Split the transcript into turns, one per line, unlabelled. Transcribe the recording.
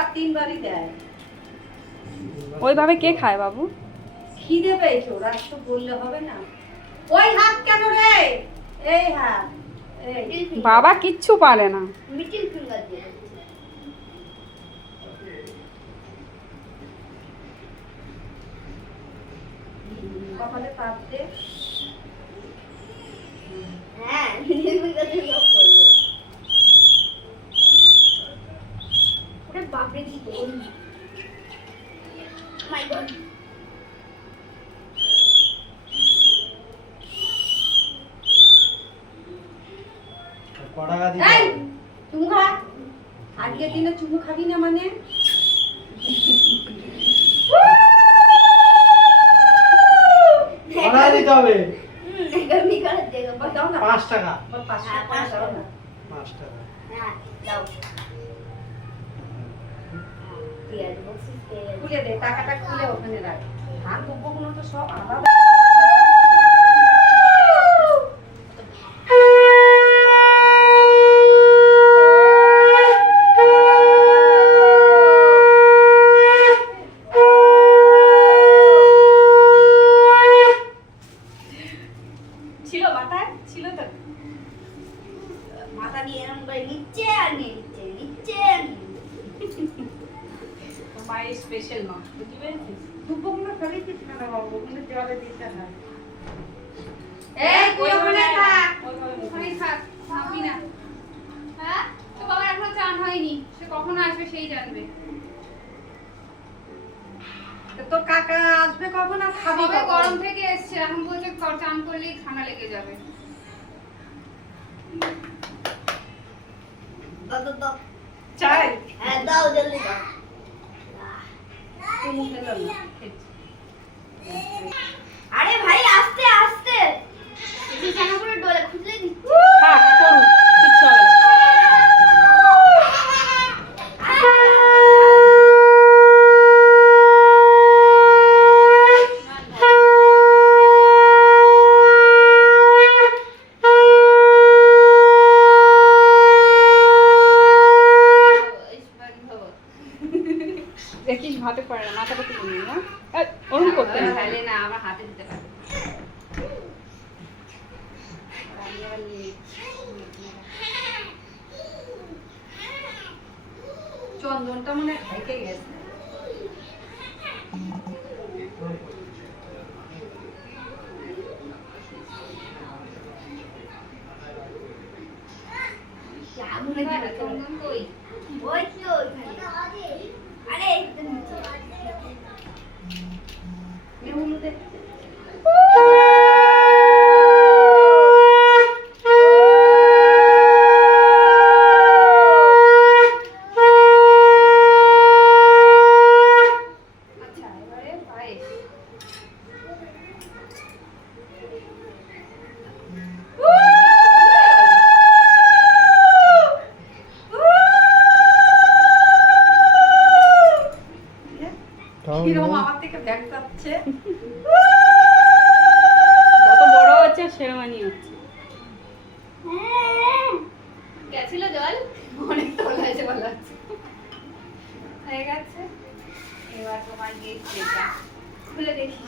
তিনবার তিনবারই দেয়। ওইভাবে কে খায় বাবু?
খিদে পেয়েছ রাস্তা বললে হবে না। ওই হাত কেন রে? এই হাত
বাবা কিচ্ছু পারে না।
মিটিল ফিঙ্গার দিয়ে
কপালে পাপ দে।
হ্যাঁ মিটিল ফিঙ্গার দিয়ে করবে। বাপরে কি করুন মাই গড
চুমু খা। আজকের দিনে চুমু খাবি না মানে?
দিতে হবে?
গরমি
না।
পাঁচ টাকা।
হ্যাঁ,
টাকা।
পাঁচ টাকা।
হ্যাঁ দাও দেবো
খুলে দে টাকাটা খুলে ওখানে রাখ। ধান দ্রব্যগুলো তো সব আলাদা। মায়ের স্পেশাল মা বুঝতে পেরেছিস? দুপুরগুলো ফেলেছিস কেন বাবু ওগুলো জলে দিতে হয়। এই থাক।
থাক না। হ্যাঁ? তো বাবার এখনও চান হয়নি সে কখন আসবে সেই জানবে।
তো তোর কাকা আসবে কখন আর খাবি
কবে গরম থেকে এসছে এখন বলছে চান করলেই ঠান্ডা লেগে যাবে।
দাও।
চাই।
হ্যাঁ দাও জলদি দাও
তুই মুখে দাও না, খেয়েছি।
আরে ভাই আস্তে আস্তে। কেন করে ডোলে খুঁজলে দিচ্ছি
থাক, করুক, কিচ্ছু হবে না।
ভাতে পারে না মাথাটা তুলে নিয়ে না? ওরম করতে।
না আমার হাতে দিতে নিয়ে
চন্দনটা মনে হয় গেছে।
আগুনে দিবে
চন্দন কই?
ওই তো আরে
হয়ে গেছে এবার তোমার গেট যেটা খুলে দেখি